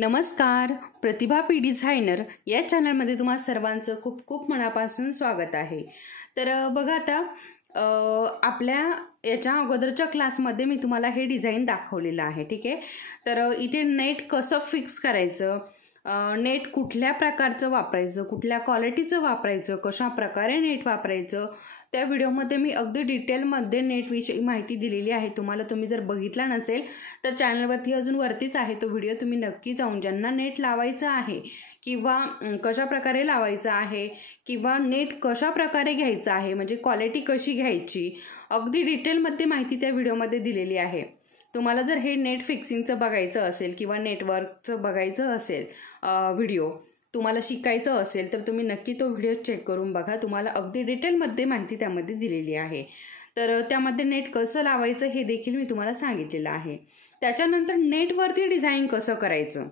नमस्कार, प्रतिभा P designer या चॅनलमध्ये तुम्हा सर्वांचं खूप खूप मनापासून स्वागत आहे। तर बघा आता आपल्या याच्या अगोदरच्या क्लासमध्ये मी तुम्हाला हे डिझाईन दाखवलेलं आहे, ठीक आहे। तर इथे नेट कसं फिक्स करायचं, नेट कुठल्या प्रकारचं वापरायचं, कुठल्या क्वालिटीचं वापरायचं, कशा प्रकारे नेट वापरायचं, त्या व्हिडिओमध्ये मी अगदी डिटेलमध्ये नेटविषयी माहिती दिलेली आहे। तुम्ही जर बघितला नसेल तर चॅनलवरती अजून वरतीच आहे तो व्हिडिओ, तुम्ही नक्की जाऊन ज्यांना नेट लावायचं आहे किंवा कशा प्रकारे लावायचं आहे किंवा नेट कशा प्रकारे घ्यायचं आहे, म्हणजे क्वालिटी कशी घ्यायची, अगदी डिटेलमध्ये माहिती त्या व्हिडिओमध्ये दिलेली आहे। तुम्हाला जर हे नेट फिक्सिंगचं बघायचं असेल किंवा नेटवर्कचं बघायचं असेल व्हिडिओ तुम्हाला शिकायचं असेल तर तुम्ही नक्की तो व्हिडिओ चेक करून बघा। तुम्हाला अगदी डिटेलमध्ये माहिती त्यामध्ये दिलेली आहे। तर त्यामध्ये नेट कसं लावायचं हे देखील मी तुम्हाला सांगितलेलं आहे। त्याच्यानंतर नेटवरती डिझाईन कसं करायचं,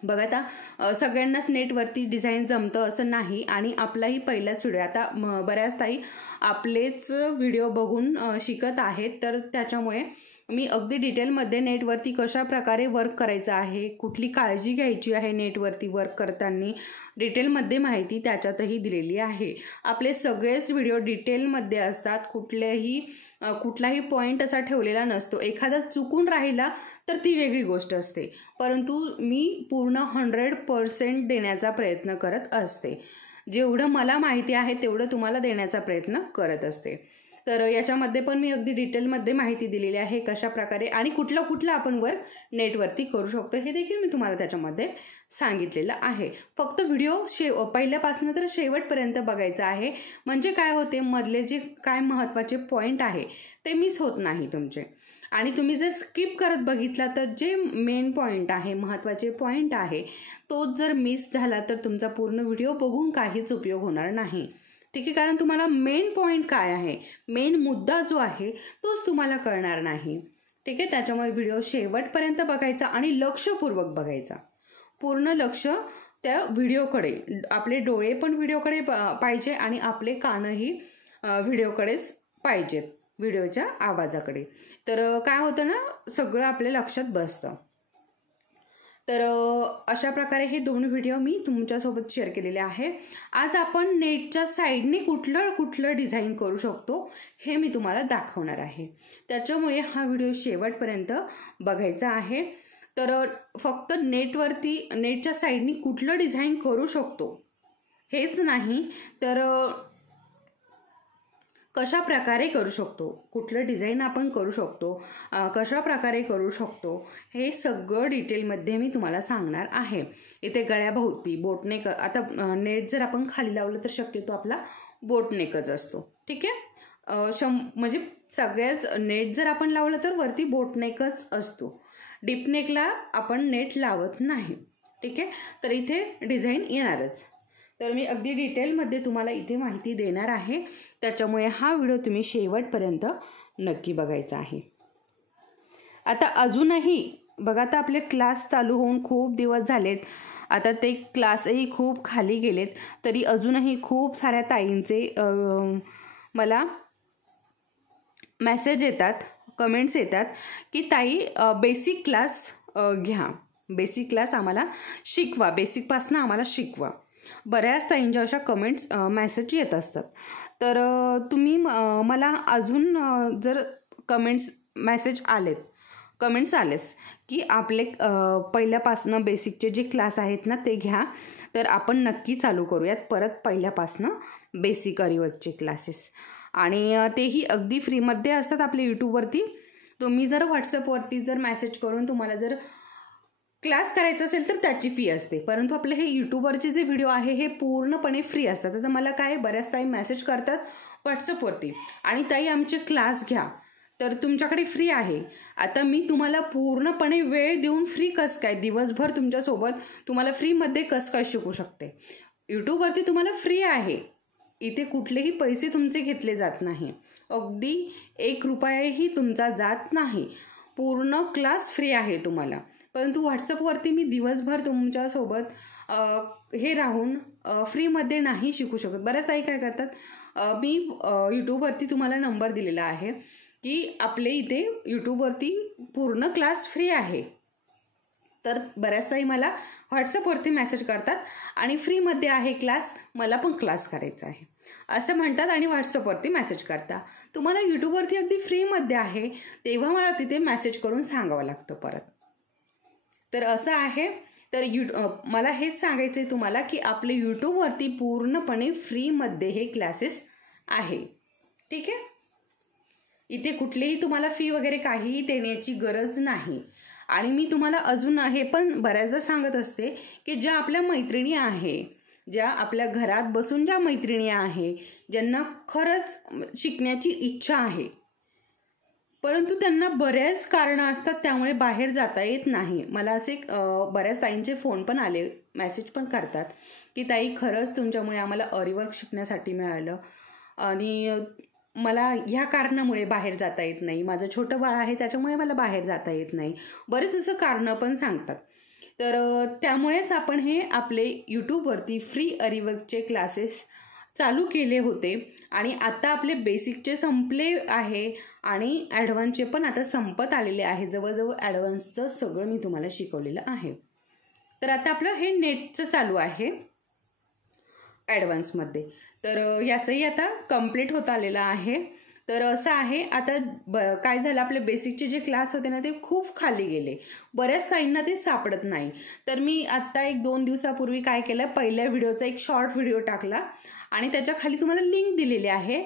बघा आता सगळ्यांनाच नेटवरती डिझाईन जमतं असं नाही आणि आपलाही पहिलाच व्हिडिओ, आता बऱ्याच ताई आपलेच व्हिडिओ बघून शिकत आहेत, तर त्याच्यामुळे मी अगदी डिटेलमध्ये नेटवरती कशा प्रकारे वर्क करायचं आहे, कुठली काळजी घ्यायची आहे नेटवरती वर्क करताना, डिटेलमध्ये माहिती त्याच्यातही दिलेली आहे। आपले सगळेच व्हिडिओ डिटेलमध्ये असतात, कुठलाही पॉईंट असा ठेवलेला नसतो। एखादा चुकून राहिला तर ती वेगळी गोष्ट असते, परंतु मी पूर्ण 100% देण्याचा प्रयत्न करत असते। जेवढं मला माहिती आहे तेवढं तुम्हाला देण्याचा प्रयत्न करत असते। तर याच्यामध्ये पण मी अगदी डिटेलमध्ये माहिती दिलेली आहे कशा प्रकारे आणि कुठलं आपण वर्क नेटवरती करू शकतो हे देखील मी तुम्हाला त्याच्यामध्ये सांगितलेलं आहे। फक्त व्हिडिओ पहिल्यापासून तर शेवटपर्यंत बघायचा आहे, म्हणजे काय होते मधले जे काय महत्त्वाचे पॉईंट आहे ते मिस होत नाही तुमचे। आणि तुम्ही जर स्किप करत बघितला तर जे मेन पॉईंट आहे, महत्त्वाचे पॉईंट आहे, तोच जर मिस झाला तर तुमचा पूर्ण व्हिडिओ बघून काहीच उपयोग होणार नाही, ठीक आहे। कारण तुम्हाला मेन पॉईंट काय आहे, मेन मुद्दा जो आहे तोच तुम्हाला कळणार नाही, ठीक आहे। त्याच्यामुळे व्हिडिओ शेवटपर्यंत बघायचा आणि लक्षपूर्वक बघायचा, पूर्ण लक्ष त्या व्हिडिओकडे, आपले डोळे पण व्हिडिओकडे पाहिजे आणि आपले कानही व्हिडिओकडेच पाहिजेत, व्हिडिओच्या आवाजाकडे। तर काय होतं ना, सगळं आपल्या लक्षात बसतं। तर अशा प्रकारे हे दोन व्हिडिओ मी तुमच्यासोबत शेअर केलेले आहे। आज आपण नेटच्या साईडने कुठलं डिझाईन करू शकतो हे मी तुम्हाला दाखवणार आहे, त्याच्यामुळे हा व्हिडिओ शेवटपर्यंत बघायचा आहे। तर फक्त नेटच्या साईडने कुठलं डिझाईन करू शकतो हेच नाही, तर कशा प्रकारे करू शकतो, कुठलं डिझाईन आपण करू शकतो, कशा प्रकारे करू शकतो, हे सगळं डिटेलमध्ये मी तुम्हाला सांगणार आहे। इथे गळ्याभोवती बोटनेक, आता नेट जर आपण खाली लावलं तर शक्यतो आपला बोटनेकच असतो, ठीक आहे। म्हणजे सगळ्याच नेट जर आपण लावलं तर वरती बोटनेकच असतो, डीपनेकला आपण नेट लावत नाही, ठीक आहे। तर इथे डिझाईन येणारच। तर मी अगदी डिटेलमध्ये तुम्हाला इथे माहिती देणार आहे, त्याच्यामुळे हा व्हिडिओ तुम्ही शेवटपर्यंत नक्की बघायचा आहे। आता अजूनही बघा, आता आपले क्लास चालू होऊन खूप दिवस झालेत, आता ते क्लासही खूप खाली गेलेत, तरी अजूनही खूप साऱ्या ताईंचे मला मेसेज येतात, कमेंट्स येतात की ताई बेसिक क्लास घ्या, बेसिक क्लास आम्हाला शिकवा, बेसिकपासून आम्हाला शिकवा। बऱ्याच ताईंच्या अशा कमेंट्स मेसेज येत असतात। तर तुम्ही मला अजून जर मेसेज आलेस की आपले पहिल्यापासनं बेसिकचे जे क्लास आहेत ना ते घ्या, तर आपण नक्की चालू करूयात परत पहिल्यापासनं बेसिक अरीवर्कचे क्लासेस, आणि तेही अगदी फ्रीमध्ये असतात आपल्या यूट्यूबवरती। तुम्ही जर व्हॉट्सअपवरती जर मेसेज करून तुम्हाला जर क्लास करायचं असेल तर त्याची फी असते, परंतु आपले हे यूट्यूबवरचे जे व्हिडिओ आहे हे पूर्णपणे फ्री असतात। आता मला काय बऱ्याच ताई मेसेज करतात व्हॉट्सअपवरती आणि ताई आमचे क्लास घ्या, तर तुमच्याकडे फ्री आहे। आता मी तुम्हाला पूर्णपणे वेळ देऊन फ्री कसं काय, दिवसभर तुमच्यासोबत तुम्हाला फ्रीमध्ये कसं काय शिकू शकते। यूट्यूबवरती तुम्हाला फ्री आहे, इथे कुठलेही पैसे तुमचे घेतले जात नाही, अगदी 1 रुपयाही तुमचा जात नाही, पूर्ण क्लास फ्री आहे तुम्हाला। परंतु व्हॉट्सअपवरती मी दिवसभर तुमच्यासोबत हे राहून फ्रीमध्ये नाही शिकू शकत। बऱ्याच ताई काय करतात, मी यूट्यूबवरती तुम्हाला नंबर दिलेला आहे की आपले इथे यूट्यूबवरती पूर्ण क्लास फ्री आहे, तर बऱ्याचदाही मला व्हॉट्सअपवरती मेसेज करतात आणि फ्रीमध्ये आहे क्लास, मला पण क्लास करायचा आहे असं म्हणतात आणि व्हॉट्सअपवरती मेसेज करता. तुम्हाला यूट्यूबवरती अगदी फ्रीमध्ये आहे तेव्हा मला तिथे मेसेज करून सांगावं लागतं परत. तर असं आहे. तर मला हेच सांगायचं आहे तुम्हाला की आपले यूट्यूबवरती पूर्णपणे फ्रीमध्ये हे क्लासेस आहे. ठीक आहे. इथे कुठलीही तुम्हाला फी वगैरे काहीही देण्याची गरज नाही. आणि मी तुम्हाला अजून हे पण बऱ्याचदा सांगत असते की ज्या आपल्या मैत्रिणी आहे, ज्या आपल्या घरात बसून ज्या मैत्रिणी आहे, ज्यांना खरंच शिकण्याची इच्छा आहे परंतु त्यांना बऱ्याच कारणं असतात त्यामुळे बाहेर जाता येत नाही. मला असे बऱ्याच ताईंचे फोन पण आले, मेसेज पण करतात की ताई खरंच तुमच्यामुळे आम्हाला आरीवर्क शिकण्यासाठी मिळालं आणि मला ह्या कारणामुळे बाहेर जाता येत नाही, माझं छोटं बाळ आहे त्याच्यामुळे मला बाहेर जाता येत नाही, बरेच असं कारणं पण सांगतात. तर त्यामुळेच आपण हे आपले यूट्यूबवरती फ्री आरीवर्कचे क्लासेस चालू केले होते आणि आता आपले बेसिकचे संपले आहे आणि ॲडव्हान्सचे पण आता संपत आलेले आहे. जवळजवळ ॲडव्हान्सचं सगळं मी तुम्हाला शिकवलेलं आहे. तर आता आपलं हे नेटचं चालू आहे ॲडव्हान्समध्ये. तर याचंही आता कंप्लीट होत आलेलं आहे. तर असं आहे. आता काय झालं, आपले बेसिकचे जे क्लास होते ना ते खूप खाली गेले, बऱ्याच ताईंना ते सापडत नाही. तर मी आत्ता 1-2 दिवसापूर्वी काय केलं, पहिल्या व्हिडिओचा एक शॉर्ट व्हिडिओ टाकला आणि त्याच्या खाली तुम्हाला लिंक दिलेली आहे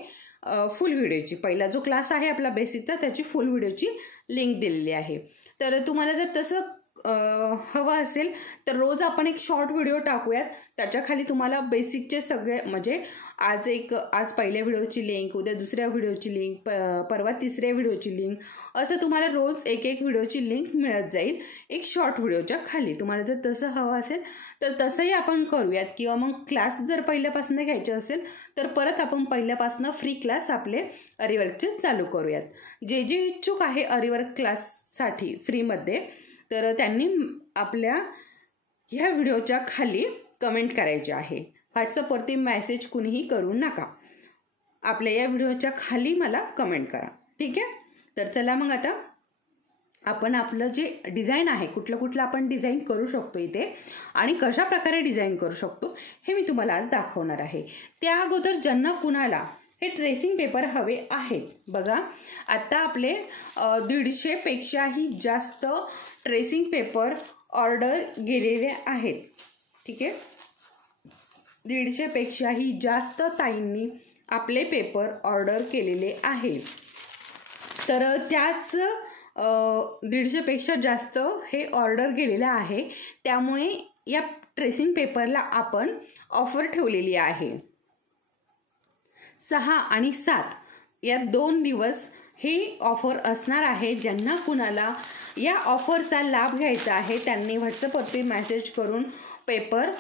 फुल व्हिडिओची. पहिला जो क्लास आहे आपला बेसिकचा त्याची फुल व्हिडिओची लिंक दिलेली आहे. तर तुम्हाला जर तसं हवं असेल तर रोज आपण एक शॉर्ट व्हिडिओ टाकूयात, त्याच्या खाली तुम्हाला बेसिकचे सगळे म्हणजे आज पहिल्या व्हिडिओची लिंक, उद्या दुसऱ्या व्हिडिओची लिंक, परवा तिसऱ्या व्हिडिओची लिंक, असं तुम्हाला रोज एक व्हिडिओची लिंक मिळत जाईल एक शॉर्ट व्हिडिओच्या खाली. तुम्हाला जर तसं हवं असेल तर तसंही आपण करूयात. किंवा मग क्लास जर पहिल्यापासून घ्यायचे असेल तर परत आपण पहिल्यापासून फ्री क्लास आपले आरीवर्कचे चालू करूयात. जे इच्छुक आहे आरीवर्क क्लाससाठी फ्रीमध्ये तर त्यांनी आपल्या ह्या व्हिडिओच्या खाली कमेंट करायचे आहे. व्हॉट्सअपवरती मेसेज कुणीही करू नका, आपल्या या व्हिडिओच्या खाली मला कमेंट करा. ठीक आहे. तर चला मग आता आपण आपलं जे डिझाईन आहे, कुठलं आपण डिझाईन करू शकतो इथे आणि कशा प्रकारे डिझाईन करू शकतो हे मी तुम्हाला आज दाखवणार आहे. त्या अगोदर ज्यांना कुणाला हे ट्रेसिंग पेपर हवे आहेत, बघा आता आपले 150 पेक्षाही जास्त ट्रेसिंग पेपर ऑर्डर गेलेले आहेत. ठीक आहे. 150 पेक्षाही जास्त ताईंनी आपले पेपर ऑर्डर केलेले आहेत. तर त्याच 150 पेक्षा जास्त हे ऑर्डर गेलेलं आहे. त्यामुळे या ट्रेसिंग पेपरला आपण ऑफर ठेवलेली आहे. 6 आणि 7 या 2 दिवस ही ऑफर असणार आहे. ज्यांना कुणाला या ऑफरचा लाभ घ्यायचा आहे त्यांनी व्हॉट्सअपवरती मेसेज करून पेपर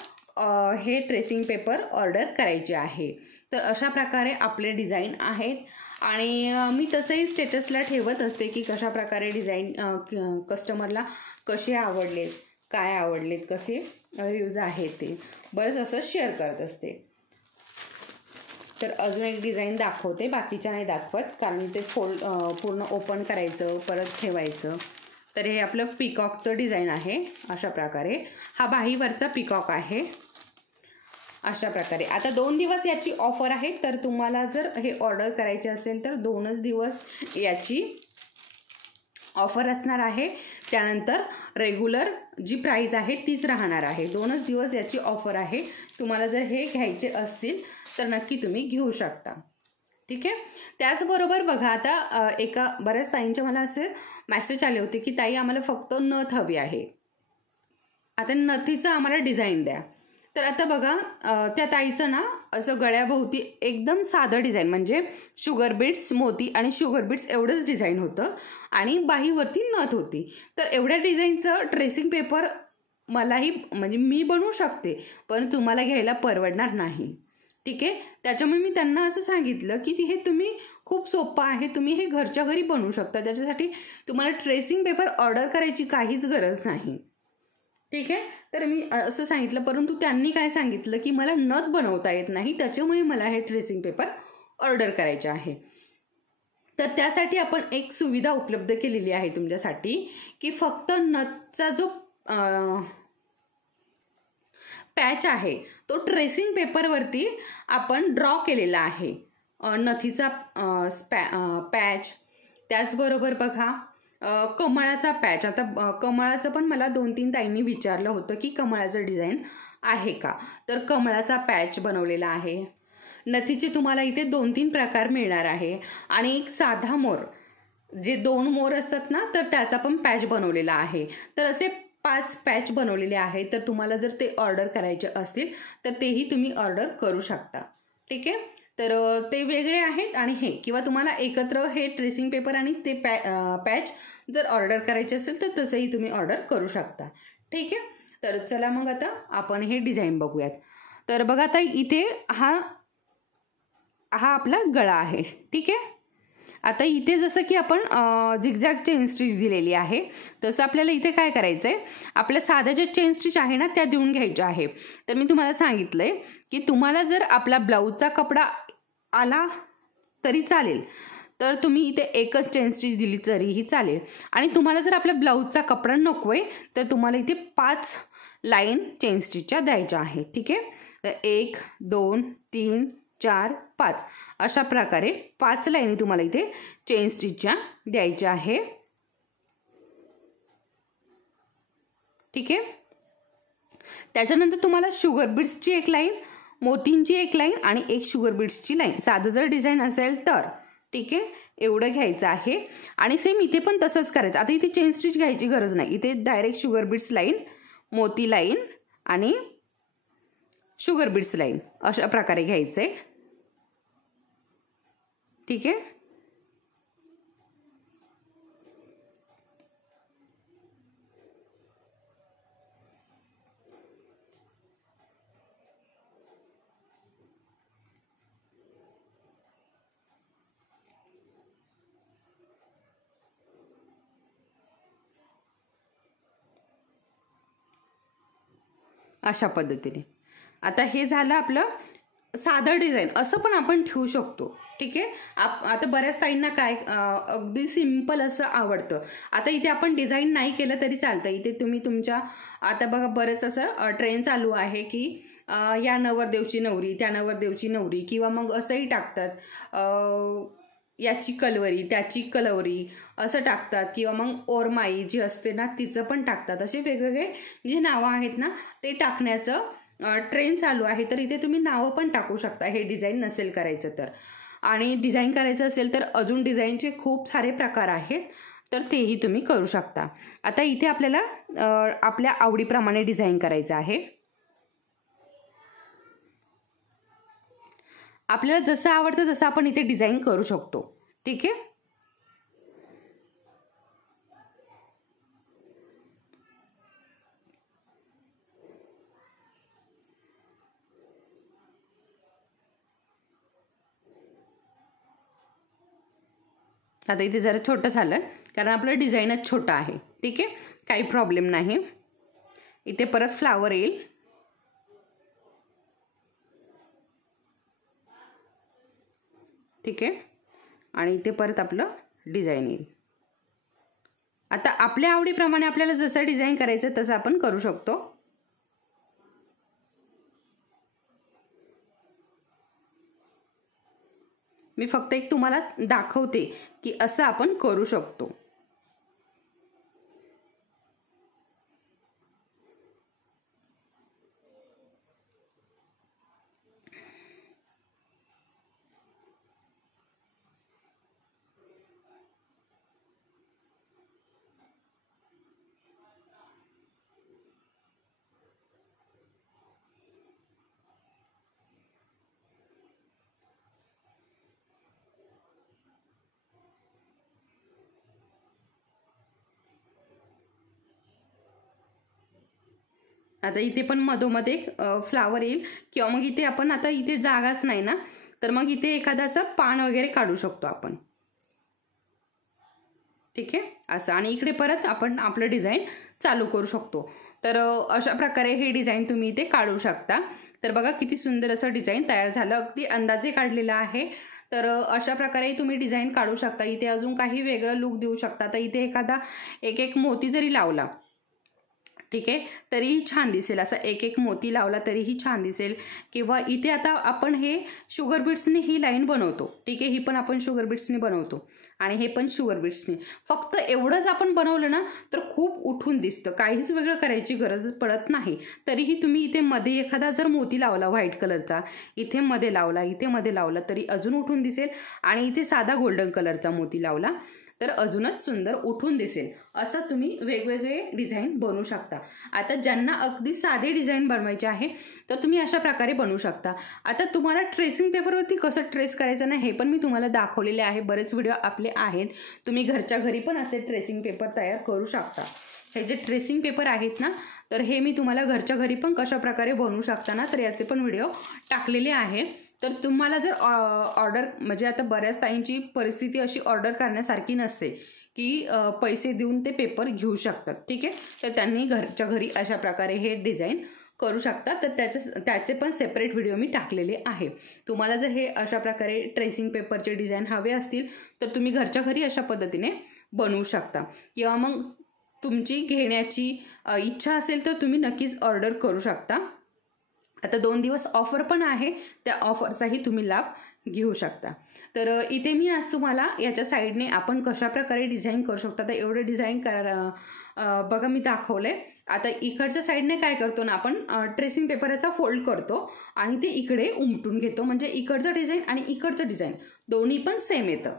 हे ट्रेसिंग पेपर ऑर्डर करायचे आहे. तर अशा प्रकारे आपले डिझाईन आहेत आणि मी तसंही स्टेटसला ठेवत असते की कशा प्रकारे डिझाईन कस्टमरला कसे आवडलेत, काय आवडलेत, कसे रिव्ह्यूज आहेत ते बरंच असं शेअर करत असते. तर अजून एक डिझाईन दाखवते, बाकीच्या नाही दाखवत कारण ते पूर्ण ओपन करायचं परत ठेवायचं. तर हे आपलं पिकॉकचं डिझाईन आहे. अशा प्रकारे हा बाहीवरचा पिकॉक आहे. अशा प्रकारे आता 2 दिवस याची ऑफर आहे. तर तुम्हाला जर हे ऑर्डर करायचे असेल तर 2च दिवस याची ऑफर असणार आहे. त्यानंतर रेग्युलर जी प्राईस आहे तीच राहणार आहे. 2च दिवस याची ऑफर आहे. तुम्हाला जर हे घ्यायचे असतील तर नक्की तुम्ही घेऊ शकता. ठीक आहे. त्याचबरोबर बघा आता बऱ्याच ताईंचे मला असे मेसेज आले होते की ताई आम्हाला फक्त नथ हवी आहे, आता नथीचं आम्हाला डिझाईन द्या. तर आता बघा त्या ताईचं ना असं गळ्याभोवती एकदम साधं डिझाईन म्हणजे शुगर बीट्स, मोती आणि शुगर बीट्स एवढंच डिझाईन होतं आणि बाहीवरती नथ होती. तर एवढ्या डिझाईनचं ट्रेसिंग पेपर मलाही म्हणजे मी बनवू शकते पण तुम्हाला घ्यायला परवडणार नाही. ठीक आहे. त्याच्यामुळे मी त्यांना असं सांगितलं की हे तुम्ही खूप सोपं आहे, तुम्ही हे घरच्या घरी बनवू शकता, त्याच्यासाठी तुम्हाला ट्रेसिंग पेपर ऑर्डर करायची काहीच गरज नाही. ठीक आहे. तर मी असं सांगितलं परंतु त्यांनी काय सांगितलं की मला नथ बनवता येत नाही त्याच्यामुळे मला हे ट्रेसिंग पेपर ऑर्डर करायचे आहे. तर त्यासाठी आपण एक सुविधा उपलब्ध केलेली आहे तुमच्यासाठी की फक्त नथचा जो पॅच आहे तो ट्रेसिंग पेपरवरती आपण ड्रॉ केलेला आहे. नथीचा पॅच, त्याचबरोबर बघा कमळाचा पॅच. आता कमळाचं पण मला 2-3 ताईंनी विचारलं होतं की कमळाचं डिझाईन आहे का, तर कमळाचा पॅच बनवलेला आहे. नथीचे तुम्हाला इथे 2-3 प्रकार मिळणार आहे आणि एक साधा मोर, जे 2 मोर असतात ना, तर त्याचा पण पॅच बनवलेला आहे. तर असे 5 पॅच बनवलेले आहेत. तर तुम्हाला जर ते ऑर्डर करायचे असतील तर तेही तुम्ही ऑर्डर करू शकता. ठीक आहे, तर ते वेगळे आहेत आणि हे, किंवा तुम्हाला एकत्र हे ट्रेसिंग पेपर आणि ते पॅच जर ऑर्डर करायचे असेल तर तसंही तुम्ही ऑर्डर करू शकता. ठीक आहे, तर चला मग आता आपण हे डिझाईन बघूयात. तर बघा आता इथे हा आपला गळा आहे. ठीक आहे, आता इथे जसं की आपण झिगझॅग चेन स्टिच दिलेली आहे, तसं आपल्याला इथे काय करायचं आहे, आपल्या साध्या ज्या चेन स्टिच आहे ना त्या देऊन घ्यायच्या आहे. तर मी तुम्हाला सांगितलं आहे की तुम्हाला जर आपला ब्लाऊजचा कपडा आला तरी चालेल, तर तुम्ही इथे एकच चेन स्टिच दिली तरीही चालेल. आणि तुम्हाला जर आपल्या ब्लाऊजचा कपडा नको आहे तर तुम्हाला इथे 5 लाईन चेन स्टिचच्या द्यायच्या आहेत. ठीक आहे, तर 1 2 3 4 5 अशा प्रकारे 5 लाईनी तुम्हाला इथे चेन स्टिचच्या द्यायच्या आहे. ठीक आहे, त्याच्यानंतर तुम्हाला शुगर बीड्सची एक लाईन, मोतींची एक लाईन आणि एक शुगर बीड्सची लाईन, साधं जर डिझाईन असेल तर. ठीक आहे, एवढं घ्यायचं आहे. आणि सेम इथे पण तसंच करायचं. आता इथे चेन स्टिच घ्यायची गरज नाही, इथे डायरेक्ट शुगर बीड्स लाईन, मोती लाईन आणि शुगर बीड्स लाईन अशा प्रकारे घ्यायचं आहे. ठीक आहे, अशा पद्धतीने. आता हे झालं आपलं साधं डिझाईन. असं पण आपण ठेवू शकतो. ठीक आहे, आता बऱ्याच ताईंना काय अगदी सिम्पल असं आवडतं. आता इथे आपण डिझाईन नाही केलं तरी चालतं. इथे तुम्ही तुमच्या, आता बघा बरंच असं ट्रेंड चालू आहे की या नवरदेवची नवरी, त्या नवरदेवची नवरी, किंवा मग असंही टाकतात याची कलवरी, त्याची कलवरी असं टाकतात, किंवा मग ओरमाई जी असते ना तिचं पण टाकतात. असे वेगवेगळे जे नावं आहेत ना ते टाकण्याचं ट्रेंड चालू आहे. तर इथे तुम्ही नावं पण टाकू शकता हे डिझाईन नसेल करायचं तर. आणि डिझाईन करायचं असेल तर अजून डिझाईनचे खूप सारे प्रकार आहेत, तर तेही तुम्ही करू शकता. आता इथे आपल्याला आपल्या आवडीप्रमाणे डिझाईन करायचं आहे. आपल्याला जसं आवडतं तसं आपण इथे डिझाईन करू शकतो. ठीक आहे, आता इथे जरा छोटं झालं कारण आपलं डिझाईनच छोटं आहे. ठीक आहे, काही प्रॉब्लेम नाही. इथे परत फ्लावर येईल. ठीक आहे, आणि इथे परत आपलं डिझाईन येईल. आता आपल्या आवडीप्रमाणे आपल्याला जसं डिझाईन करायचं तसं आपण करू शकतो. मी फक्त एक तुम्हाला दाखवते की असं आपण करू शकतो. आता इथे पण मधोमध एक फ्लावर येईल, किंवा मग इथे आपण, आता इथे जागाच नाही ना, तर मग इथे एखादाचं पान वगैरे काढू शकतो आपण. ठीक आहे, असं. आणि इकडे परत आपण आपलं डिझाईन चालू करू शकतो. तर अशा प्रकारे हे डिझाईन तुम्ही इथे काढू शकता. तर बघा किती सुंदर असं डिझाईन तयार झालं, अगदी अंदाजे काढलेलं आहे. तर अशा प्रकारे तुम्ही डिझाईन काढू शकता. इथे अजून काही वेगळं लुक देऊ शकता. तर इथे एखादा एक मोती जरी लावला ठीक आहे, तरीही छान दिसेल. असा एक एक मोती लावला तरीही छान दिसेल. किंवा इथे आता आपण हे शुगर बीट्सने ही लाईन बनवतो. ठीक आहे, ही पण आपण शुगर बीट्सने बनवतो आणि हे पण शुगर बीट्सने. फक्त एवढंच आपण बनवलं ना तर खूप उठून दिसतं, काहीच वेगळं करायची गरज पडत नाही. तरीही तुम्ही इथे मध्ये एखादा जर मोती लावला व्हाईट कलरचा, इथे मध्ये लावला, इथे मध्ये लावला तरी अजून उठून दिसेल. आणि इथे साधा गोल्डन कलरचा मोती लावला तर अजूनच सुंदर उठून दिसेल. असं तुम्ही वेगवेगळे डिझाईन बनवू शकता. आता ज्यांना अगदी साधे डिझाईन बनवायचे आहे तर तुम्ही अशा प्रकारे बनवू शकता. आता तुम्हाला ट्रेसिंग पेपरवरती कसं ट्रेस करायचं ना हे पण मी तुम्हाला दाखवलेले आहे. बरेच व्हिडिओ आपले आहेत, तुम्ही घरच्या घरी पण असे ट्रेसिंग पेपर तयार करू शकता. हे जे ट्रेसिंग पेपर आहेत ना तर हे मी तुम्हाला घरच्या घरी पण कशा प्रकारे बनवू शकता ना तर याचे पण व्हिडिओ टाकलेले आहे. तर तुम्हाला जर ऑर्डर म्हणजे आता बऱ्याच ताईंची परिस्थिती अशी ऑर्डर करण्यासारखी नसते की पैसे देऊन ते पेपर घेऊ शकतात. ठीक आहे, तर त्यांनी घरच्या घरी अशा प्रकारे हे डिझाईन करू शकतात. तर त्याचे पण सेपरेट व्हिडिओ मी टाकलेले आहे. तुम्हाला जर हे अशा प्रकारे ट्रेसिंग पेपरचे डिझाईन हवे असतील तर तुम्ही घरच्या घरी अशा पद्धतीने बनवू शकता. किंवा मग तुमची घेण्याची इच्छा असेल तर तुम्ही नक्कीच ऑर्डर करू शकता. आता 2 दिवस ऑफर पण आहे, त्या ऑफरचाही तुम्ही लाभ घेऊ शकता. तर इथे मी आज तुम्हाला याच्या साईडने आपण कशा प्रकारे डिझाईन करू शकता तर एवढं डिझाईन बघा मी दाखवलंय. आता इकडच्या साईडने काय करतो ना आपण ट्रेसिंग पेपरचा फोल्ड करतो आणि ते इकडे उमटून घेतो, म्हणजे इकडचं डिझाईन आणि इकडचं डिझाईन दोन्ही पण सेम येतं.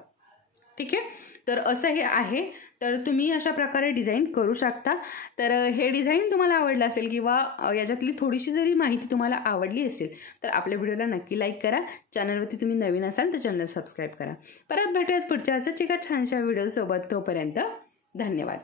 ठीक आहे, तर असं हे आहे. तर तुम्ही अशा प्रकारे डिझाईन करू शकता. तर हे डिझाईन तुम्हाला आवडलं असेल किंवा याच्यातली थोडीशी जरी माहिती तुम्हाला आवडली असेल तर आपल्या व्हिडिओला नक्की लाईक करा. चॅनलवरती तुम्ही नवीन असाल तर चॅनल सबस्क्राईब करा. परत भेटूयात पुढच्या असंच एका छानशा व्हिडिओसोबत. तोपर्यंत धन्यवाद.